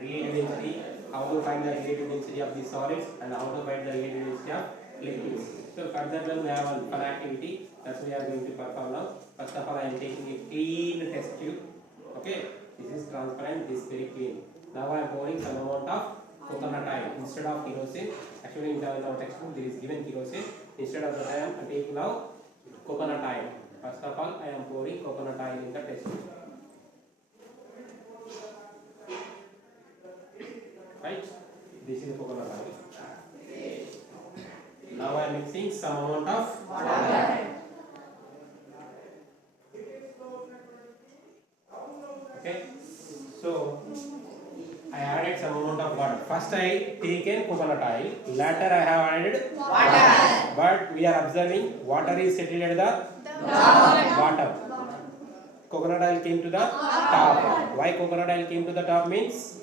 relative density, how to find the relative density of the solids, and how to find the relative density of liquids. So further when we have one fun activity that we are going to perform now. First of all, I am taking a clean test tube. Okay, this is transparent, this is very clean. Now I am pouring some amount of coconut oil instead of kerosene. Actually in our textbook there is given kerosene. Instead of that I am taking now coconut oil. First of all, I am pouring coconut oil in the test tube. Right? This is coconut oil. Now I am mixing some amount of water. Okay. So I added some amount of water. First I taken coconut oil. Later I have added water. But we are observing water is settled at the bottom. Coconut oil came to the top. Why coconut oil came to the top means?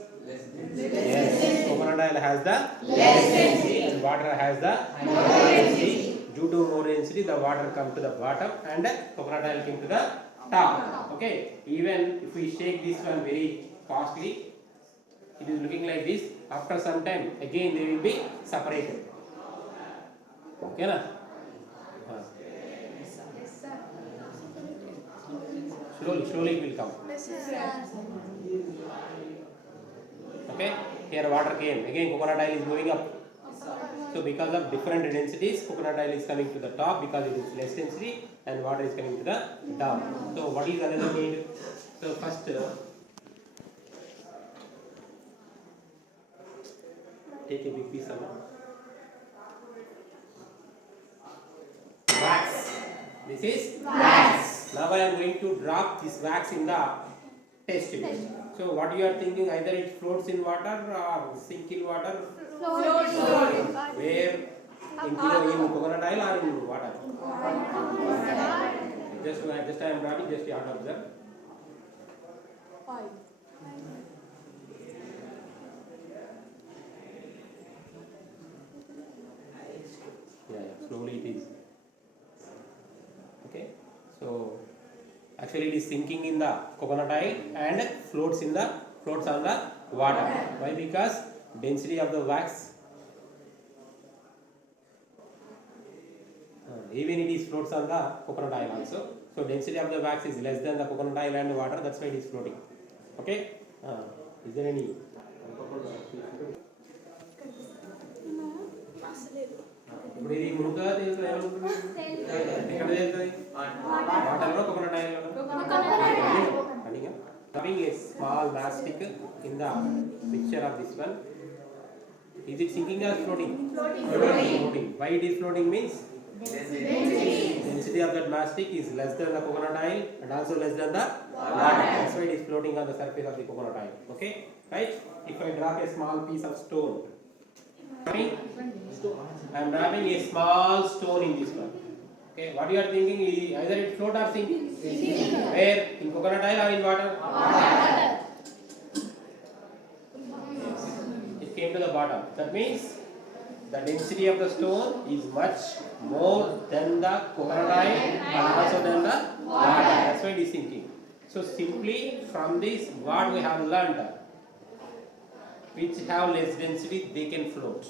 Yes, coconut oil has the less density and water has the more density. Due to more density, the water comes to the bottom and coconut oil came to the top. Okay, even if we shake this one very fastly, it is looking like this. After some time, again they will be separated. Okay, na? Slowly it will come. Okay, here water came. Again coconut oil is moving up. So because of different densities, coconut oil is coming to the top because it is less density, and water is coming to the top. So what is another need? So first take a big piece of wax. This is wax. Now I am going to drop this wax in the test tube. So what you are thinking, either it floats in water or sink in water? Where? In coconut oil or in water? Just I am dropping, just you have to observe. Yeah, slowly it is. Okay, so actually it is sinking in the coconut oil and floats on the water. Why? Because density of the wax, even it is floats on the coconut oil also. So density of the wax is less than the coconut oil and water. That's why it is floating. Okay. Is there any? ఇప్పుడు ఇది మునుగా తెలుసు ఎక్కడ తెలుస్తుంది వాటర్లో coconut oil having a small mastic in the mixture of this one. Is it sinking or floating? Floating. Why it is floating means density of that mastic is less than the coconut oil and also less than the water. That's why it is floating on the surface of the coconut oil. Okay, right? If I drop a small piece of stone, I am dropping a small stone in this one. Okay, what you are thinking is either it float or sink? Where? In coconut oil or in water? It came to the bottom. That means the density of the stone is much more than the coconut oil and also than the water. That's why it is sinking. So simply from this, what we have learned, which have less density they can float,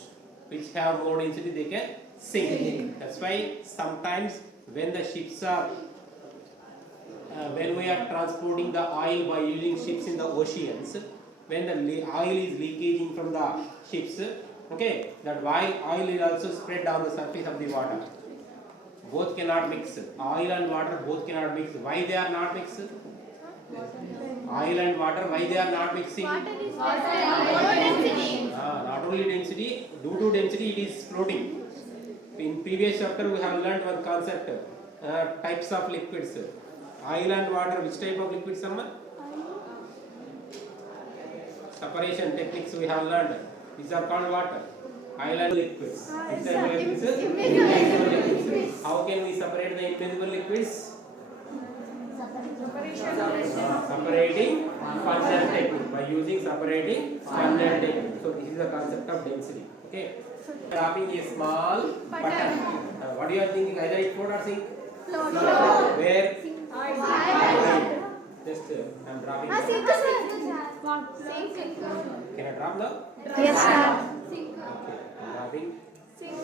which have more density they can sink. That's why sometimes when the ships are when we are transporting the oil by using ships in the oceans, when the oil is leaking from the ships, okay, that oil is also spread on the surface of the water. Both cannot mix. Oil and water both cannot mix. Why they are not mixed? Oil and water, why they are not mixing? Not only density, due to density it is floating. In previous chapter we have learned one concept, types of liquids. Oil and water, which type of liquids? Separation techniques we have learned. These are called water. Oil and liquids. Which type of liquids? Invisible liquids. How can we separate the invisible liquids? Separating funnel technique, by using separating funnel technique. So this is the concept of density. Okay, dropping a small button. What you are thinking, either it float or sink? Where? Just I'm dropping. Sink, Now. sir. Sink. Can I drop now? Yes, sir. Okay, I'm dropping. Sink.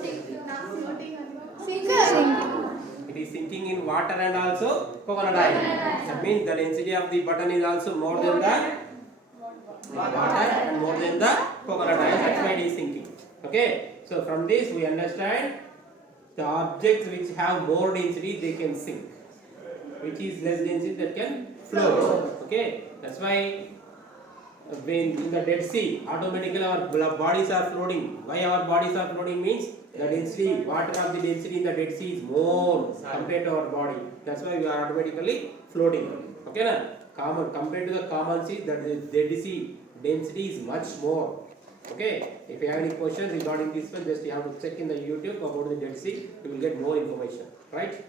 It is sinking in water and also coconut oil. That means the density of the button is also more than the water and more than the coconut oil. That's why it is sinking. Okay. So from this we understand the objects which have more density they can sink, which is less density that can float. Okay. That's why when in the Dead Sea, automatically our bodies are floating. Why our bodies are floating means the density, water of the density in the Dead Sea is more compared to our body. That's why we are automatically floating. Okay, na? Common compared to the common sea, the Dead Sea density is much more. Okay, if you have any questions regarding this one, just you have to check in the YouTube about the Dead Sea. You will get more information. Right?